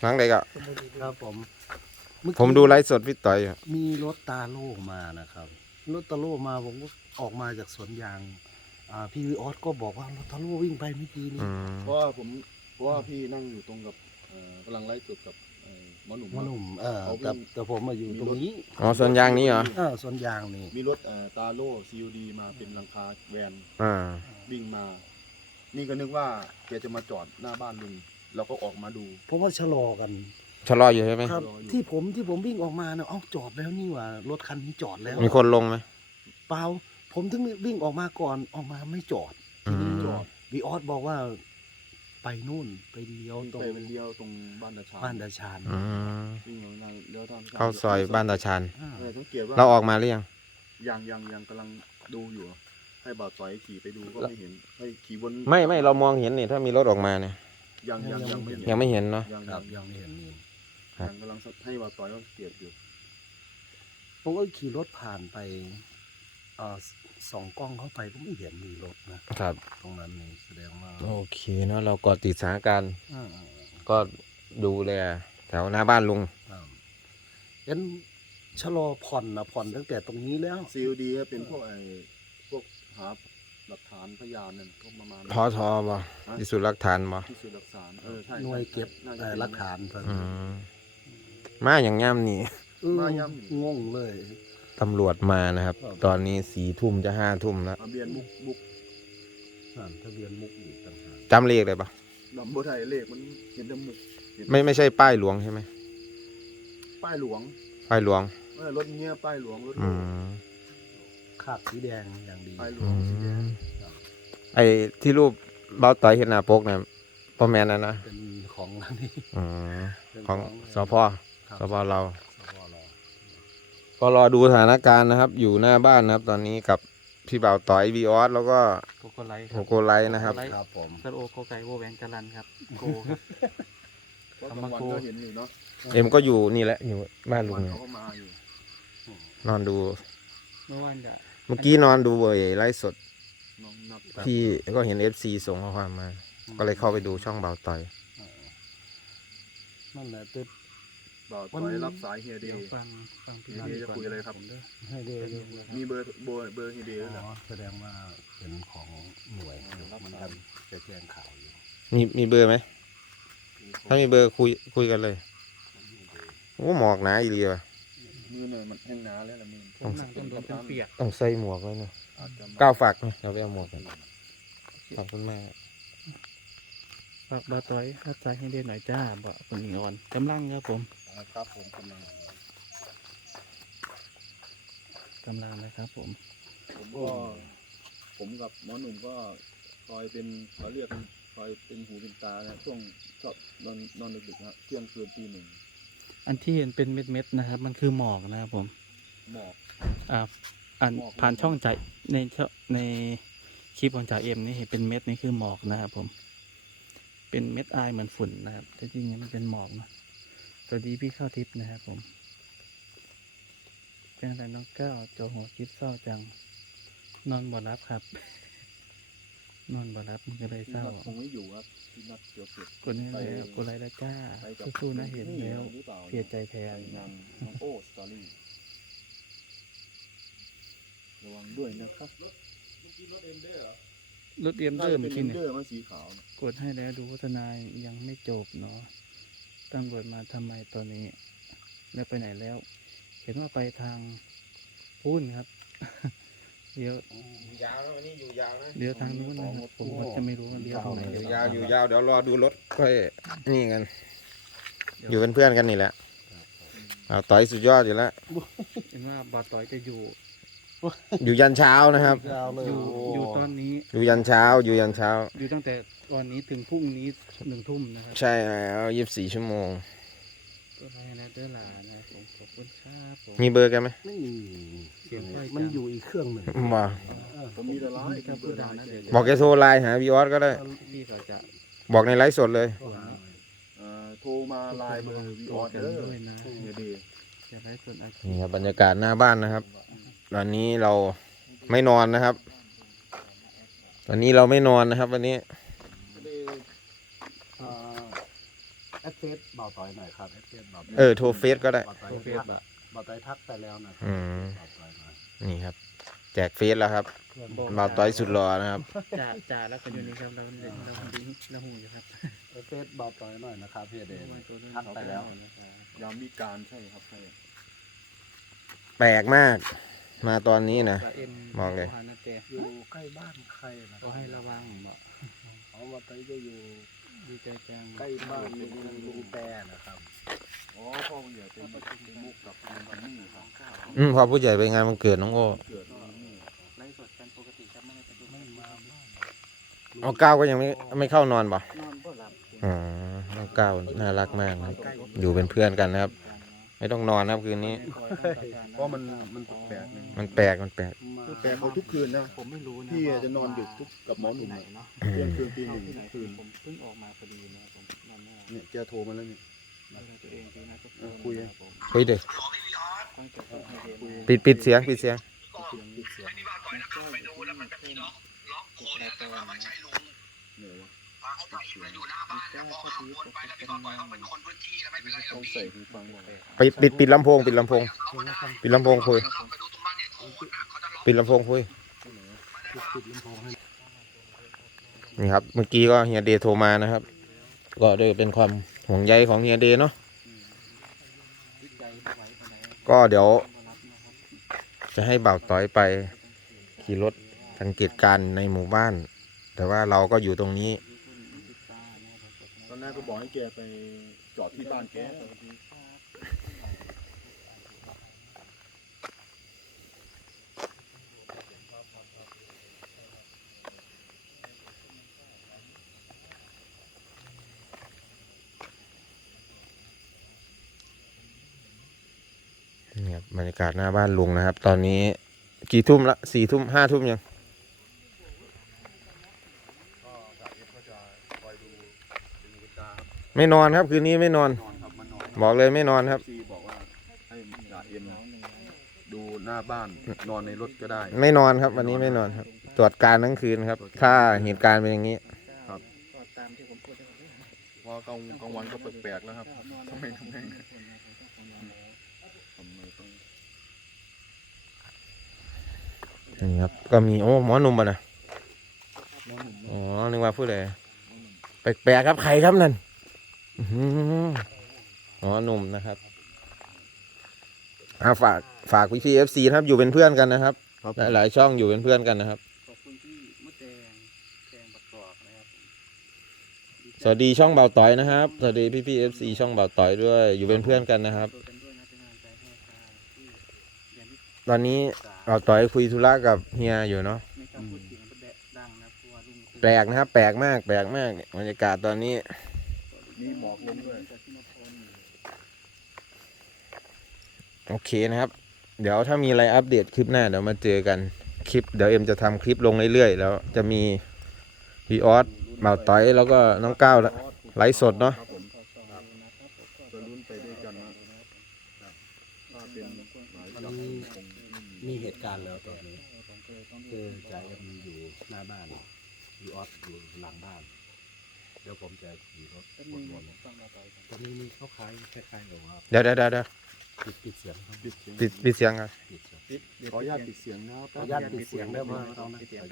หลังเลยก็ครับผมผมดูไลฟ์สดพี่ต่อยมีรถตาโล่มานะครับ รถตาโล่มาผมก็ออกมาจากสวนยางอ่าพี่ออสก็บอกว่ารถตาโล่วิ่งไปเมื่อกี้นี้เพราะผมเพราะพี่นั่งอยู่ตรงกับกำลังไลฟ์สดกับมนุ่มมนุ่มเออแต่แต่ผมมาอยู่ตรงนี้อ๋อสวนยางนี้เหรอสวนยางนี่มีรถตาโล่ซีอูดีมาเป็นหลังคาแวนอ่าวิ่งมา นี่ก็นึกว่าแกจะมาจอดหน้าบ้านลุงเราก็ออกมาดู เพราะว่าชะลอกันชะลออยู่ใช่ไหมครับที่ผมที่ผมวิ่งออกมาเนี่ยเอ้าจอดแล้วนี่ว่า รถคันนี้จอดแล้วมีคนลงไหมเปล่าผมถึงวิ่งออกมาก่อนออกมาไม่จอดจอดวีออสบอกว่า ไปนู่นไปเลี้ยวตรงไปเลี้ยวตรงบ้านดาชานบ้านดาชานเข้าซอยบ้านดาชานเราออกมาหรือยังยังยังยังกำลังดูอยู่ ให้บ่าวซอยขี่ไปดูก็ไม่เห็นให้ขี่บนไม่ไม่เรามองเห็นนี่ ถ้ามีรถออกมาเนี่ยยังยังยังไม่ยังไม่เห็นเนาะยังยังไม่เห็นนี่ยังกำลังสให้ว่าต่อยก็เกียดอยู่ผมก็ขี่รถผ่านไปสองกล้องเข้าไปก็ไม่เห็นมีรถนะ ครับ ตรงนั้นนี่แสดงว่า โอเคเนาะเราก็ติดสาการก็ดูแลแถวหน้าบ้านลุงเอ็นชะลอผ่อนนะผ่อนตั้งแต่ตรงนี้แล้ว COD เป็นพวกไอพวกหาานพยานนั่นพประมาณพอทอมาพิสูจน์หลักฐานมาพิสูจน์หลักฐานเออหน่วยเก็บ แต่หลักฐานเพิ่นมาอย่างงามนี่มาย่ำงงเลย ตำรวจมานะครับ ตอนนี้สี่ทุ่มจะห้าทุ่มแล้ว ทะเบียนมุกมุกสารทะเบียนมุกอีกต่างหากจำเลขเลยปะลำบัวไทยเลขมันเห็นดำมุก ไม่ไม่ใช่ป้ายหลวงใช่ไหมป้ายหลวง ป้ายหลวงรถเงี้ยป้ายหลวงรถคราบสีแดงอย่างดี ไอ้ที่รูปเบ้าไตเห็นหน้าปกเนี่ยป่อแม่นั่นนะ เป็นของนี่ของสพสพเราก็รอดูสถานการณ์นะครับ อยู่หน้าบ้านนะครับ ตอนนี้กับพี่บ่าวต่อยวีออสแล้วก็ โกโกไลท์โกโกไลนะครับครับผมสโอโกไกโวแวนการันครับโกครับธรัมโกเอ็มก็อยู่นี่แหละอยู่บ้านลุงนอนดู เมื่อวานจะเมื่อกี้นอนดูเวไลฟ์สดพี่ก็เห็นเอฟซีส่งข้อความมา ก็เลยเข้าไปดูช่องเบาต่อยนั่นแหละเต็บเบาต่อยรับสายเฮเดียฟังฟังพี่เดียจะคุยอะไรครับเฮเดียมีเบอร์เบอร์เบอร์เฮเดียอ๋อแสดงว่าเป็นของหน่วยรับมันทำจะแจ้งข่าวอยู่มีมีเบอร์ไหมถ้ามีเบอร์คุยคุยกันเลย โอ้หมอกนะอีเดียวมือหน่อยมันแห้งหนาแล้ละมือต้องต้องเปียกต้องใส่หมวกไว้นะก้าวฝากนะเราไปเอาหมวกกันขอบคุณแม่ฝากบาตอยข้าใจให้เรียนหน่อยจ้าบ่คนนี้อนกำลังครับผมครับผมกำลังกำลังนะครับผมผมก็ผมกับหมอหนุ่มก็คอยเป็นเขาเรียกคอยเป็นหูเป็นตาเนี่ยช่วงชอบนอนนอนดึกๆฮะเที่ยงคืนตีหนึ่งอันที่เห็นเป็นเม็ดๆนะครับมันคือหมอกนะครับผมหมอกอ่าอันผ่านช่องใจใน ในคลิปของจ่าเอ็มนี่เห็นเป็นเม็ดนี่คือหมอกนะครับผม เป็นเม็ดอายเหมือนฝุ่นนะครับแต่จริงๆมันเป็นหมอกนะสวัสดีพี่ข้าวทิพย์นะครับผมแจ้งแต่รน้องเก้าโจหัวคิดเศร้าจังนอนบ่รับครับนอนบารับมันก็เลยเศร้าคนนี้เลยกูไรละจ้าสู้ๆนะเห็นแล้วเพียใจแทนโอ้สตอรี่ระวังด้วยนะครับรถรถเอ็นเดอร์รถเอนเดอร์มัขี้เนี่ยกดให้แล้วดูพัฒนายยังไม่จบเนาะตั้งกจมาทำไมตอนนี้แล้วไปไหนแล้วเห็นว่าไปทางพุ่นครับเดี๋ยวยาวนี่อยู่ยาวนะเดี๋ยวทางนู้นนะผมจะไม่รู้ว่าเดี๋ยวทาไหนอยู่ยาวอยู่ยาว เดี๋ยวรอดูรถค่อยนี่กันอยู่เป็นเพื่อนกันนี่แหละเอาต่อยสุดยอดอยู่แล้วเห็นว่าบาต่อยจะอยู่ อยู่ยันเช้านะครับอยู่อยู่ตอนนี้อยู่ยันเช้าอยู่ยันเช้าอยู่ตั้งแต่ตอนนี้ถึงพรุ่งนี้หนึ่งทุ่มนะครับใช่แล้วยี่สิบสี่ชั่วโมงมีเบอร์กันไหมไม่มีมันอยู่อีกเครื่องหนึ่งมาผมมีแต่ร้อยกับเบอร์ดานับอกแกโทรไลน์หาวีออสก็ได้บอกในไลฟ์สดเลยโทรมาไลน์เบอร์วีออสเลยนะดีนี่ครับบรรยากาศหน้าบ้านนะครับตอนนี้เราไม่นอนนะครับตอนนี้เราไม่นอนนะครับ วันนี้เอฟเฟสเบาต่อยหน่อยครับเอฟเฟสเบาเออทูเฟสก็ได้ทูเฟสอะเบาต่อยทักไปแล้วนะครับนี่ครับ แจกเฟสแล้วครับเบาต่อยสุดหล่อนะครับ จ่าจ่าแล้วก็อยู่นี่ครับเราเราดิ้งเราหูอยู่ครับเอฟเฟสเบาต่อยหน่อยนะครับเพียเดนทักไปแล้วยามมีการใช่ครับแปลกมากมาตอนนี้นะมองเลยอยู่ใกล้บ้านใครนะก็ให้ระวังเนาะเอามาไปก็อยู่อพ่อผู้ใหญ่เป็นงาืมพอผู้ใหญ่เปนงานมันเกิดน้องโอ้เก้าอาก้าวก็ยังไม่ไม่เข้านอนป่ะเอ๋อน้องก้าวน่ารักมาก อยู่เป็นเพื่อนกันนะครับไม่ต้องนอนครับคืนนี้ เพราะมันมันแปลก มันแปลก มันแปลกแปลกาทุกคืนนะผมไม่รู้นะพี่จะนอนดึกทุกกับหมอหนุ่มเนาะเที่ยงคืนที่หนึ่งคืนผมเพิ่งออกมาพอดีนะผมนอนไม่หลัเนี่ยจะโทรมาแล้วเนี่ยคุย คุยเด็อปิดปิดเสียง ปิดเสียงไม่ดีบ้าก่อนนะครับ ไปดูแล้วมันจะมีล็อกล็อกโคนแล้วแาใช้ลุงเหนื่อยไปปิดปิดลำโพง ปิดลำโพงปิดลำโพงคุยปิดลำโพงคุยนี่ครับ เมื่อกี้ก็เฮียเดโทรมานะครับ ก็ด้วยเป็นความห่วงใยของเฮียเดเนาะก็เดี๋ยว จะให้เบาต้อยไป ขี่รถสังเกตการในหมู่บ้าน แต่ว่าเราก็อยู่ตรงนี้น้าก็บอกให้แกไปจอดที่บ้านแกบรรยากาศหน้าบ้านลุงนะครับ ตอนนี้กี่ทุ่มละสี่ทุ่ม ห้าทุ่มยังไม่นอนครับคืนนี้ไม่นอน บอกเลยไม่นอนครับดูหน้าบ้านนอนในรถก็ได้ ไม่นอนครับ วันนี้ไม่นอนครับ ตรวจการทั้งคืนครับ ถ้าเหตุการณ์เป็นอย่างนี้กลงกลงวันก็แปลกแล้วครับทำไมทำไมนี่ครับ ก็มีโอ้หมอนุ่มมานะอ๋อนึกว่าพูดอะไรแปลกๆครับใครครับนั่นอ๋อหนุ่มนะครับอาฝากฝากพี่พีเอฟซีนะครับอยู่เป็นเพื่อนกันนะครับหลายช่องอยู่เป็นเพื่อนกันนะครับสวัสดีช่องเบาต่อยนะครับสวัสดีพี่พี่เอฟซีช่องเบาต่อยด้วย อยู่เป็นเพื่อนกันนะครับ ตอนนี้เราต่อยคุยธุระกับเฮียอยู่เนาะแปลกนะครับ แปลกมาก แปลกมากบรรยากาศตอนนี้โอเคนะครับ เดี๋ยวถ้ามีอะไร อัปเดตคลิปหน้าเดี๋ยวมาเจอกันคลิป เดี๋ยวเอ็มจะทำคลิปลงเรื่อยๆแล้วจะมีฮีออสเบาต้อยแล้วก็น้องก้าวไลฟ์สดเนาะมีเหตุการณ์แล้วตอนนี้คือใจมนอยู่หน้าบ้านอยู่ออสอยู่หลังบ้านเดี๋ยวผมจะขี่รถวนวนต้องมาไปตอนนี้มีเขาขายคล้ายๆหลวงครับเดี๋ยวเดี๋ยวเดี๋ยวปิดปิดเสียงปิดปิดเสียงครับ ขออนุญาตปิดเสียงนะครับขออนุญาตปิดเสียงได้ไหมครับ